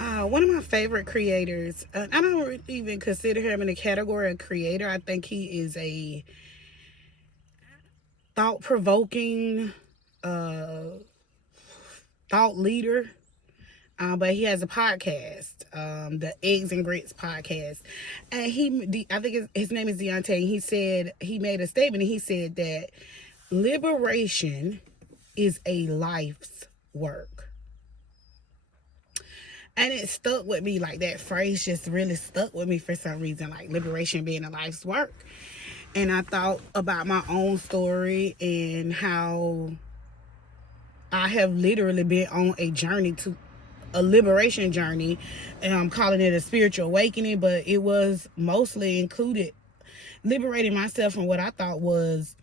One of my favorite creators, I don't really even consider him in the category of creator. I think he is a thought provoking uh, thought leader. But he has a podcast, the Eggs and Grits podcast, and I think his name is Deontay. And he made a statement, and he said that liberation is a life's work. And it stuck with me, like that phrase just really stuck with me for some reason, like liberation being a life's work. And I thought about my own story and how I have literally been on a liberation journey, and I'm calling it a spiritual awakening, but it was mostly included liberating myself from what I thought was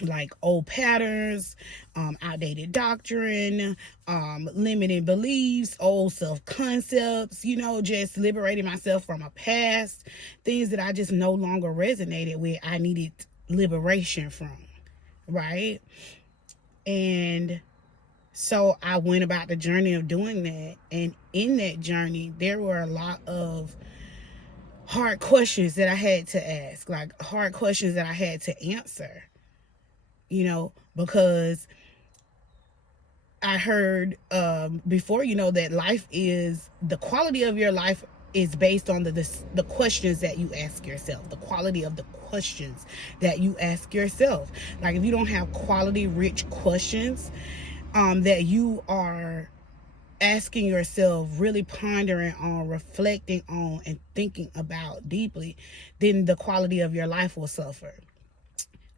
like old patterns, outdated doctrine, limiting beliefs, old self-concepts, just liberating myself from a past, things that I just no longer resonated with. I needed liberation from, right? And so I went about the journey of doing that. And in that journey, there were a lot of hard questions that I had to ask, like hard questions that I had to answer, because I heard before, that the quality of your life is based on the questions that you ask yourself, the quality of the questions that you ask yourself. Like if you don't have quality, rich questions that you are asking yourself, really pondering on, reflecting on, and thinking about deeply, then the quality of your life will suffer.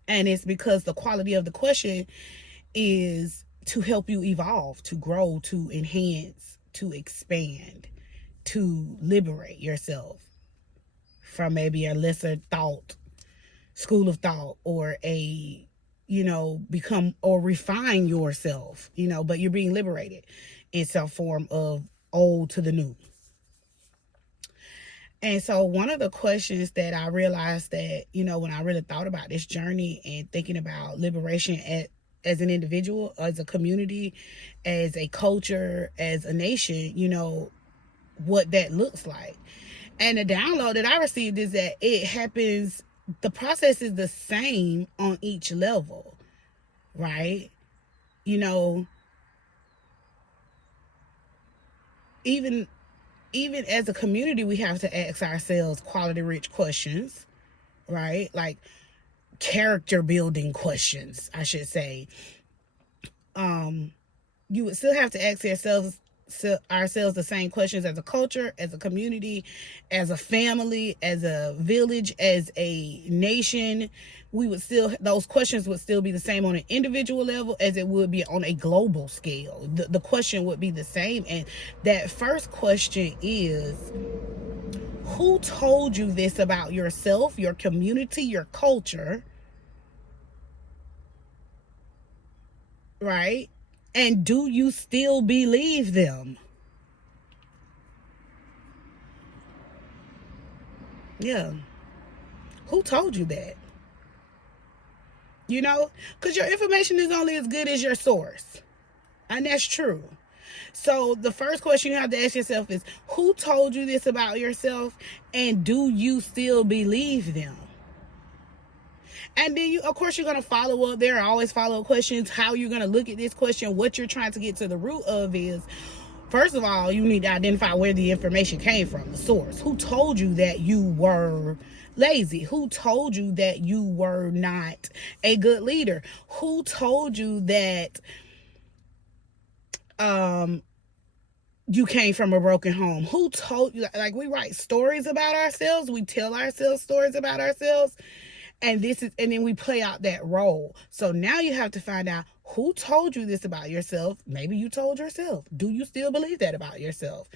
And it's because the quality of the question is to help you evolve, to grow, to enhance, to expand, to liberate yourself from maybe a lesser school of thought, or become or refine yourself, but you're being liberated in some form of old to the new. And so one of the questions that I realized that, when I really thought about this journey and thinking about liberation as an individual, as a community, as a culture, as a nation, what that looks like. And the download that I received is that the process is the same on each level, right? Even as a community, we have to ask ourselves quality rich questions, right? Like character building questions, I should say. You would still have to ask ourselves the same questions as a culture, as a community, as a family, as a village, as a nation. Those questions would still be the same on an individual level as it would be on a global scale. The question would be the same. And that first question is, who told you this about yourself, your community, your culture, right? And do you still believe them? Yeah. Who told you that? Because your information is only as good as your source. And that's true. So the first question you have to ask yourself is, who told you this about yourself? And do you still believe them? And then of course, you're going to follow up. There are always follow-up questions. How you're going to look at this question, what you're trying to get to the root of is, first of all, you need to identify where the information came from, the source. Who told you that you were lazy? Who told you that you were not a good leader? Who told you that you came from a broken home? Who told you? Like, we write stories about ourselves. We tell ourselves stories about ourselves. And then we play out that role. So now you have to find out who told you this about yourself. Maybe you told yourself. Do you still believe that about yourself?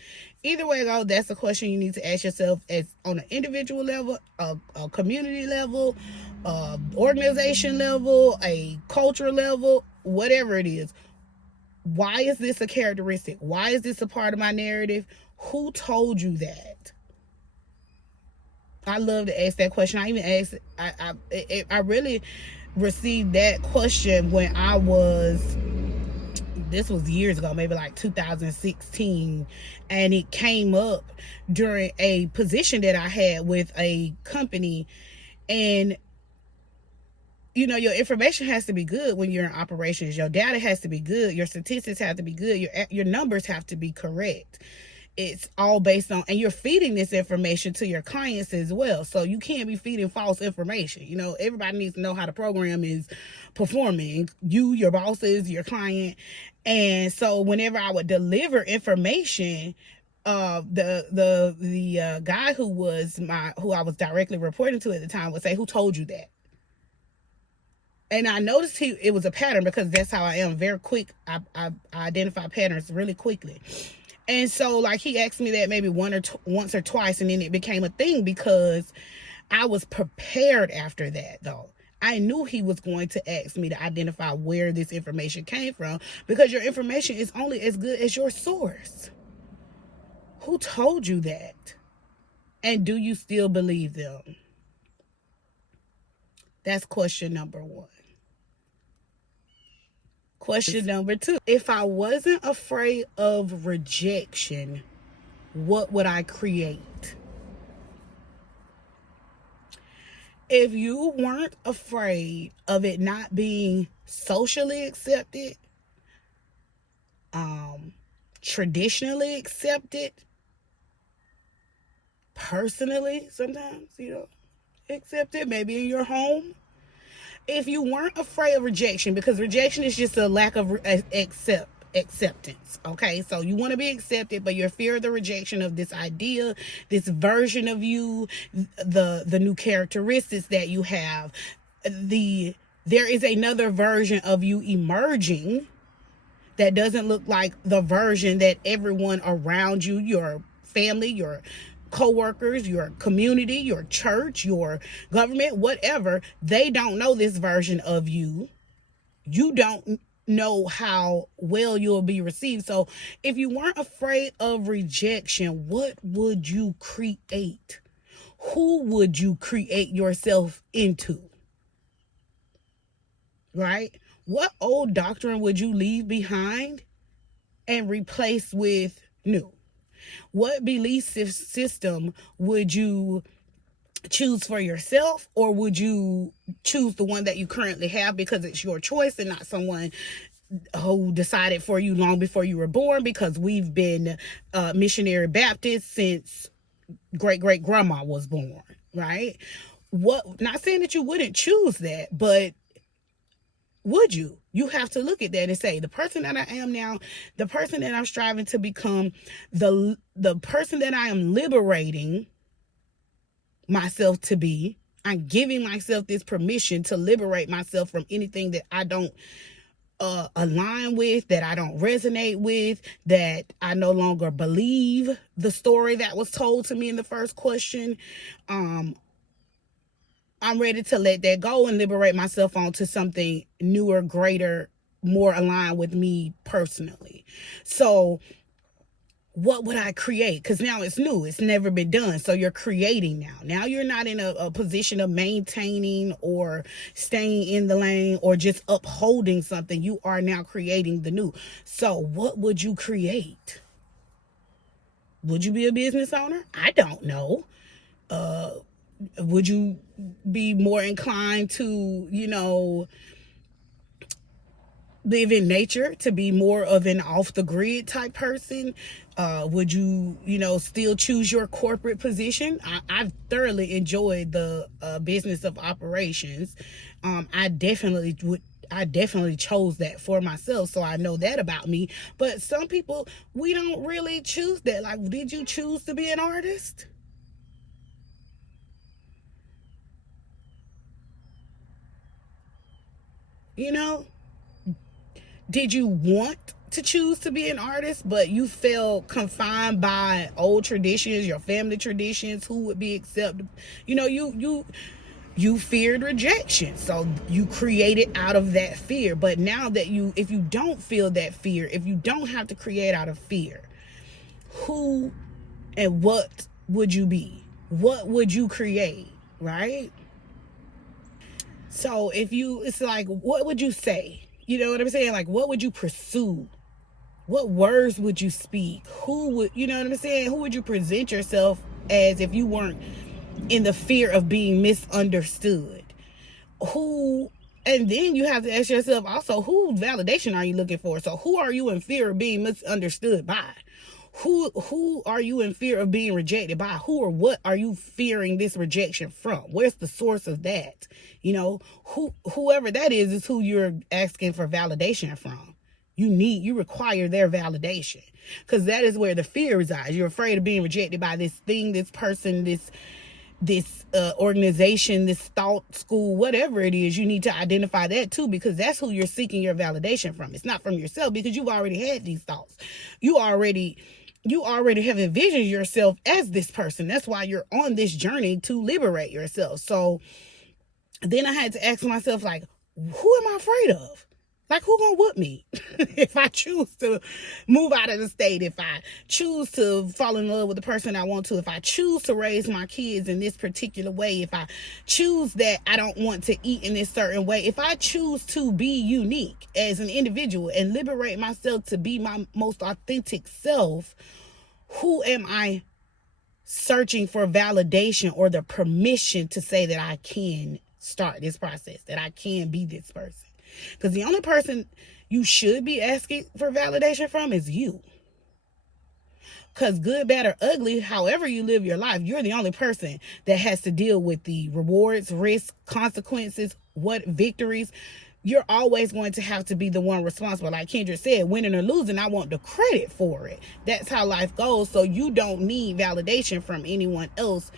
Either way, though, that's a question you need to ask yourself, as on an individual level, a community level, organization level, a culture level, whatever it is. Why is this a characteristic? Why is this a part of my narrative? Who told you that? I love to ask that question. I even asked, I really received that question when I was this was years ago, maybe like 2016, and it came up during a position that I had with a company. And your information has to be good when you're in operations. Your data has to be good. Your statistics have to be good. Your numbers have to be correct. It's all based on, and you're feeding this information to your clients as well. So you can't be feeding false information. Everybody needs to know how the program is performing. You, your bosses, your client. And so whenever I would deliver information, the guy who I was directly reporting to at the time would say, "Who told you that?" And I noticed it was a pattern, because that's how I am. Very quick. I identify patterns really quickly. And so, like, he asked me that maybe once or twice, and then it became a thing, because I was prepared after that, though. I knew he was going to ask me to identify where this information came from, because your information is only as good as your source. Who told you that? And do you still believe them? That's question number one. Question number two. If I wasn't afraid of rejection, what would I create? If you weren't afraid of it not being socially accepted, traditionally accepted, personally sometimes, accepted, maybe in your home. If you weren't afraid of rejection, because rejection is just a lack of acceptance, okay? So you want to be accepted, but you're fear of the rejection of this idea, this version of you, the new characteristics that you have. There is another version of you emerging that doesn't look like the version that everyone around you, your family, your co-workers, your community, your church, your government, whatever, they don't know this version of you. You don't know how well you'll be received. So if you weren't afraid of rejection, what would you create? Who would you create yourself into? Right? What old doctrine would you leave behind and replace with new? What belief system would you choose for yourself, or would you choose the one that you currently have because it's your choice and not someone who decided for you long before you were born? Because we've been missionary Baptists since great grandma was born, right? Not saying that you wouldn't choose that, but would you? You have to look at that and say, the person that I am now, the person that I'm striving to become, the person that I am liberating myself to be, I'm giving myself this permission to liberate myself from anything that I don't align with, that I don't resonate with, that I no longer believe the story that was told to me in the first question. I'm ready to let that go and liberate myself onto something newer, greater, more aligned with me personally. So what would I create? Because now it's new. It's never been done. So you're creating now. Now you're not in a position of maintaining or staying in the lane or just upholding something. You are now creating the new. So what would you create? Would you be a business owner? I don't know. Would you be more inclined to, live in nature, to be more of an off the grid type person? Would you, still choose your corporate position? I've thoroughly enjoyed the business of operations. I definitely chose that for myself, so I know that about me. But some people, we don't really choose that. Like, did you choose to be an artist? Did you want to choose to be an artist, but you felt confined by old traditions, your family traditions, who would be accepted? You feared rejection, so you created out of that fear. But now that if you don't feel that fear, if you don't have to create out of fear, who and what would you be? What would you create, right? So it's like, what would you say? You know what I'm saying? Like, what would you pursue? What words would you speak? Who would, you know what I'm saying? Who would you present yourself as if you weren't in the fear of being misunderstood? Who, and then you have to ask yourself also, who validation are you looking for? So who are you in fear of being misunderstood by? Who are you in fear of being rejected by? Who or what are you fearing this rejection from? Where's the source of that? You know, whoever that is who you're asking for validation from. You require their validation, because that is where the fear resides. You're afraid of being rejected by this thing, this person, this organization, this thought school, whatever it is. You need to identify that too, because that's who you're seeking your validation from. It's not from yourself, because you've already had these thoughts. You already have envisioned yourself as this person. That's why you're on this journey to liberate yourself. So then I had to ask myself, like, who am I afraid of? Like, who gonna whoop me if I choose to move out of the state, if I choose to fall in love with the person I want to, if I choose to raise my kids in this particular way, if I choose that I don't want to eat in this certain way, if I choose to be unique as an individual and liberate myself to be my most authentic self, who am I searching for validation or the permission to say that I can start this process, that I can be this person? Because the only person you should be asking for validation from is you. Because good, bad, or ugly, however you live your life, you're the only person that has to deal with the rewards, risks, consequences, what victories. You're always going to have to be the one responsible. Like Kendra said, winning or losing, I want the credit for it. That's how life goes. So you don't need validation from anyone else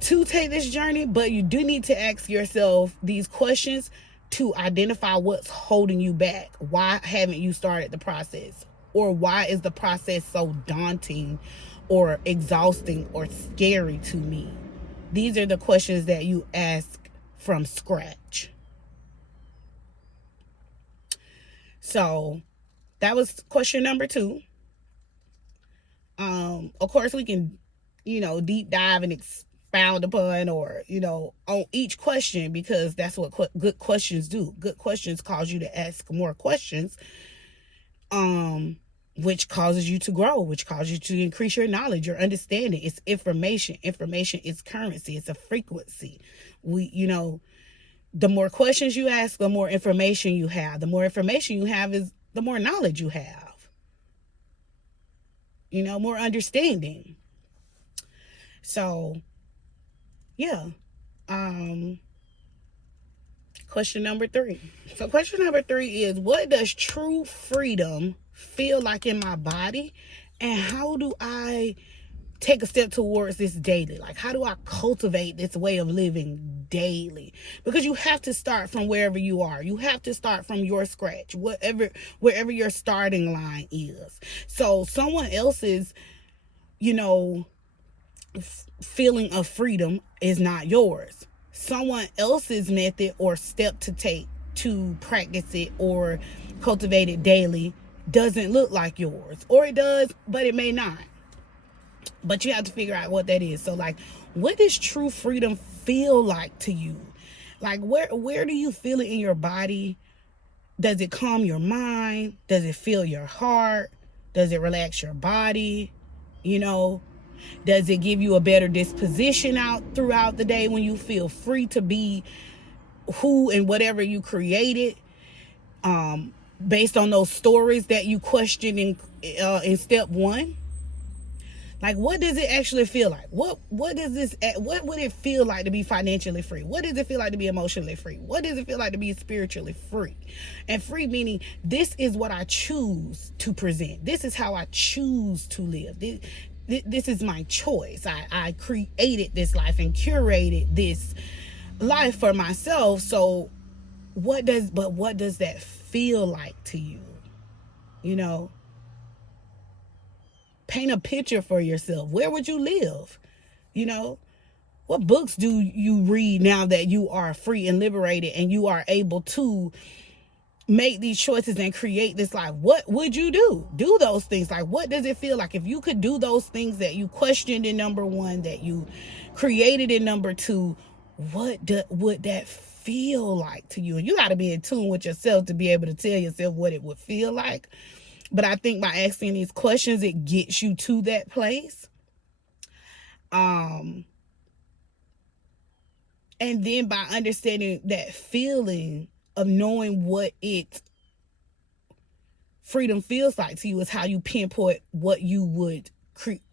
to take this journey, but you do need to ask yourself these questions to identify what's holding you back. Why haven't you started the process? Or why is the process so daunting or exhausting or scary to me? These are the questions that you ask from scratch. So that was question number 2. Of course, we can, deep dive and expound upon, or, on each question, because that's what good questions do. Good questions cause you to ask more questions, which causes you to grow, which causes you to increase your knowledge, your understanding. It's information. Information is currency. It's a frequency. The more questions you ask, the more information you have. The more information you have is the more knowledge you have. More understanding. So, yeah. Question number 3. So question number 3 is, what does true freedom feel like in my body? And how do I take a step towards this daily? Like, how do I cultivate this way of living daily? Because you have to start from wherever you are. You have to start from your scratch, wherever your starting line is. So someone else's, feeling of freedom is not yours. Someone else's method or step to take to practice it or cultivate it daily doesn't look like yours. Or it does, but it may not. But you have to figure out what that is. So, like, what does true freedom feel like to you? Like, where do you feel it in your body? Does it calm your mind? Does it fill your heart? Does it relax your body? Does it give you a better disposition out throughout the day when you feel free to be who and whatever you created, based on those stories that you questioned in step 1? Like, what does it actually feel like? What would it feel like to be financially free? What does it feel like to be emotionally free? What does it feel like to be spiritually free? And free meaning, this is what I choose to present. This is how I choose to live. This is my choice. I created this life and curated this life for myself. So what does that feel like to you? Paint a picture for yourself. Where would you live? What books do you read now that you are free and liberated and you are able to make these choices and create this life? What would you do? Do those things. Like, what does it feel like if you could do those things that you questioned in number 1, that you created in number 2? What would that feel like to you? And you got to be in tune with yourself to be able to tell yourself what it would feel like. But I think by asking these questions, it gets you to that place. And then by understanding that feeling of knowing what freedom feels like to you is how you pinpoint what you would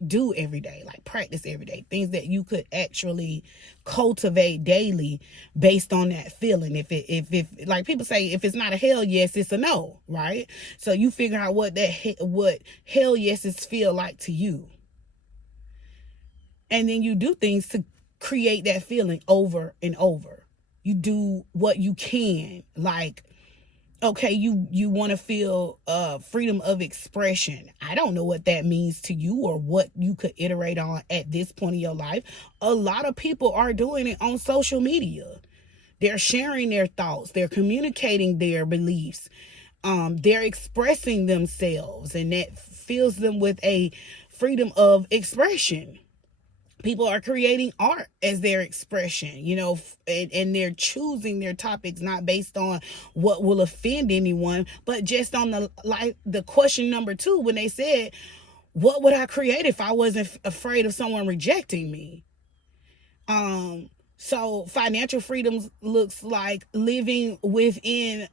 do every day, like practice every day, things that you could actually cultivate daily based on that feeling. If like people say, if it's not a hell yes, it's a no, right? So you figure out what hell yeses feel like to you, and then you do things to create that feeling over and over. You do what you can, like, okay, you want to feel freedom of expression. I don't know what that means to you or what you could iterate on at this point in your life. A lot of people are doing it on social media. They're sharing their thoughts, they're communicating their beliefs, they're expressing themselves, and that fills them with a freedom of expression. People are creating art as their expression, and they're choosing their topics not based on what will offend anyone, but just on the question number 2, when they said, what would I create if I wasn't afraid of someone rejecting me? So financial freedom looks like living within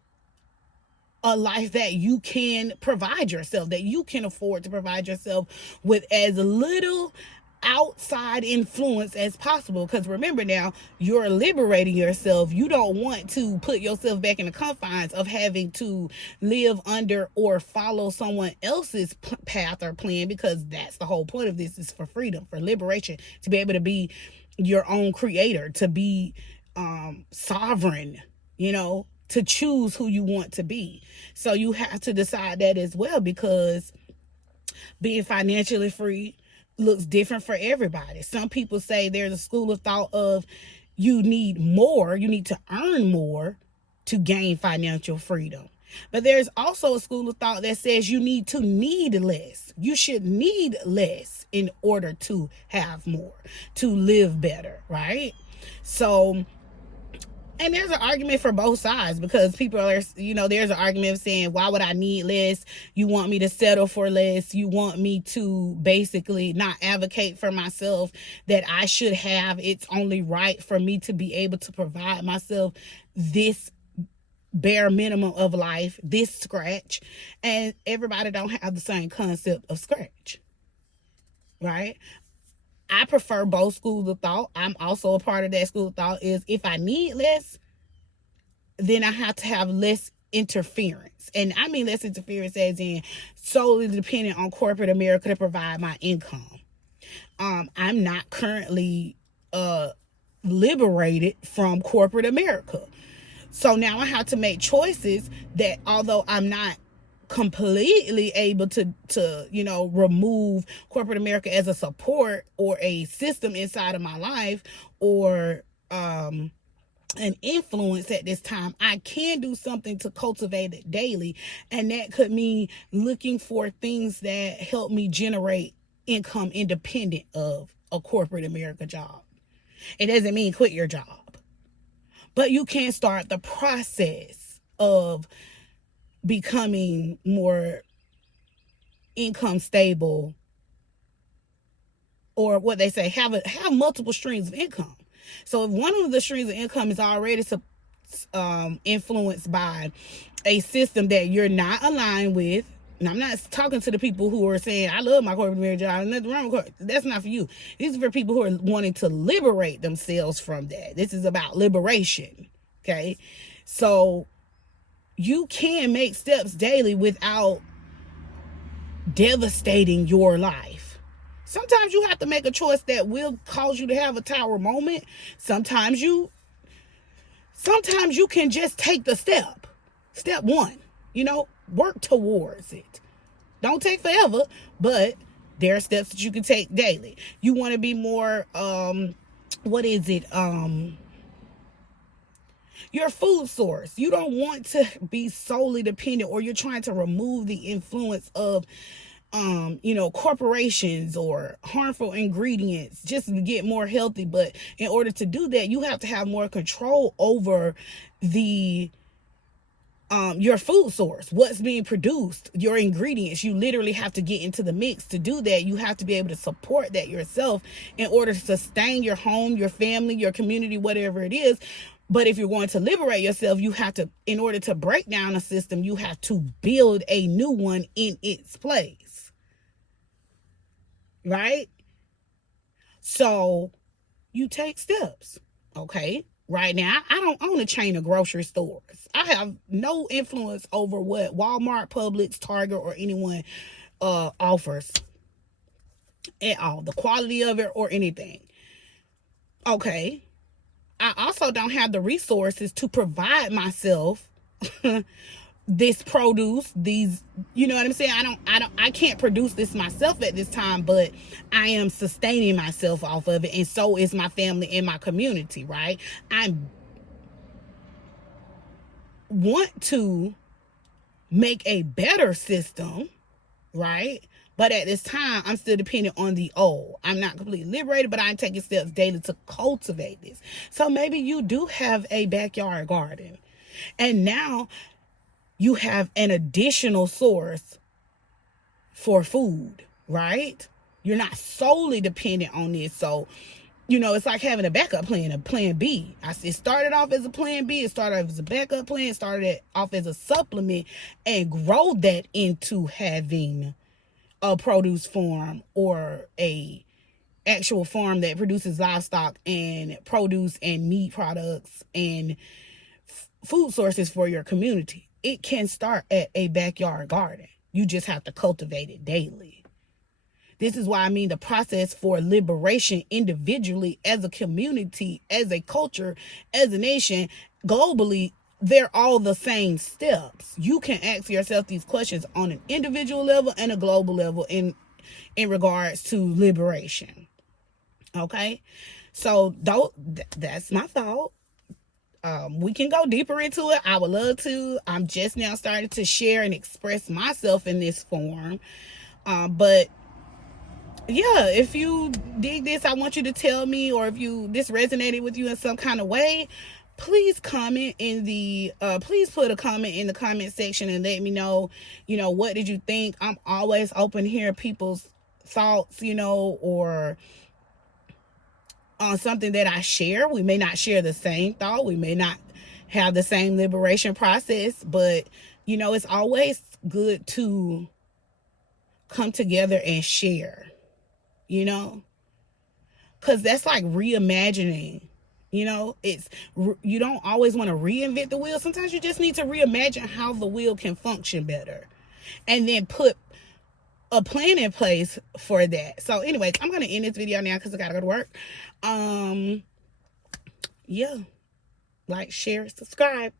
a life that you can provide yourself, that you can afford to provide yourself with as little outside influence as possible. Because remember, now you're liberating yourself. You don't want to put yourself back in the confines of having to live under or follow someone else's path or plan, because that's the whole point of this, is for freedom, for liberation, to be able to be your own creator, to be sovereign, to choose who you want to be. So you have to decide that as well, because being financially free looks different for everybody. Some people say there's a school of thought of you need to earn more to gain financial freedom. But there's also a school of thought that says you need less. You should need less in order to have more, to live better, right? So, and there's an argument for both sides, because people are, there's an argument of saying, why would I need less? You want me to settle for less. You want me to basically not advocate for myself, that I should have, it's only right for me to be able to provide myself this bare minimum of life, this scratch. And everybody don't have the same concept of scratch, right? I prefer both schools of thought. I'm also a part of that school of thought, is if I need less, then I have to have less interference. And I mean less interference as in solely dependent on corporate America to provide my income. I'm not currently liberated from corporate America. So now I have to make choices that, although I'm not completely able to remove corporate America as a support or a system inside of my life, or an influence at this time, I can do something to cultivate it daily. And that could mean looking for things that help me generate income independent of a corporate America job. It doesn't mean quit your job, but you can start the process of becoming more income stable, or what they say, have multiple streams of income. So if one of the streams of income is already influenced by a system that you're not aligned with, and I'm not talking to the people who are saying, I love my corporate America job, nothing wrong with corporate. That's not for you. These are for people who are wanting to liberate themselves from that. This is about liberation. Okay. So you can make steps daily without devastating your life. Sometimes you have to make a choice that will cause you to have a tower moment. Sometimes you can just take the step. Step 1, work towards it. Don't take forever, but there are steps that you can take daily. You want to be more, your food source. You don't want to be solely dependent, or you're trying to remove the influence of corporations or harmful ingredients just to get more healthy. But in order to do that, you have to have more control over the your food source, what's being produced, your ingredients. You literally have to get into the mix. To do that, you have to be able to support that yourself in order to sustain your home, your family, your community, whatever it is. But if you're going to liberate yourself, you have to, in order to break down a system, you have to build a new one in its place. Right? So you take steps. Okay? Right now, I don't own a chain of grocery stores. I have no influence over what Walmart, Publix, Target, or anyone offers at all, the quality of it or anything. Okay. I also don't have the resources to provide myself this produce, these, you know what I'm saying? I can't produce this myself at this time, but I am sustaining myself off of it, and so is my family and my community, right? I want to make a better system, right? But at this time, I'm still dependent on the old. I'm not completely liberated, but I'm taking steps daily to cultivate this. So maybe you do have a backyard garden, and now you have an additional source for food, right? You're not solely dependent on this. So, you know, it's like having a backup plan, a plan B. It started off as a plan B. It started off as a backup plan. It started off as a supplement, and grow that into having a produce farm or a actual farm that produces livestock and produce and meat products and food sources for your community. It can start at a backyard garden. You just have to cultivate it daily. This is why I mean the process for liberation individually, as a community, as a culture, as a nation, globally, they're all the same steps. You can ask yourself these questions on an individual level and a global level in regards to liberation. Okay? So that's my thought. We can go deeper into it. I would love to. I'm just now starting to share and express myself in this form. But yeah, if you dig this, I want you to tell me, or if this resonated with you in some kind of way, please comment in the please put a comment in the comment section and let me know, what did you think? I'm always open to hear people's thoughts, or on something that I share. We may not share the same thought. We may not have the same liberation process, but it's always good to come together and share, because that's like reimagining. It's, you don't always want to reinvent the wheel. Sometimes you just need to reimagine how the wheel can function better, and then put a plan in place for that. So anyways, I'm going to end this video now because I got to go to work. Yeah. Like, share, subscribe.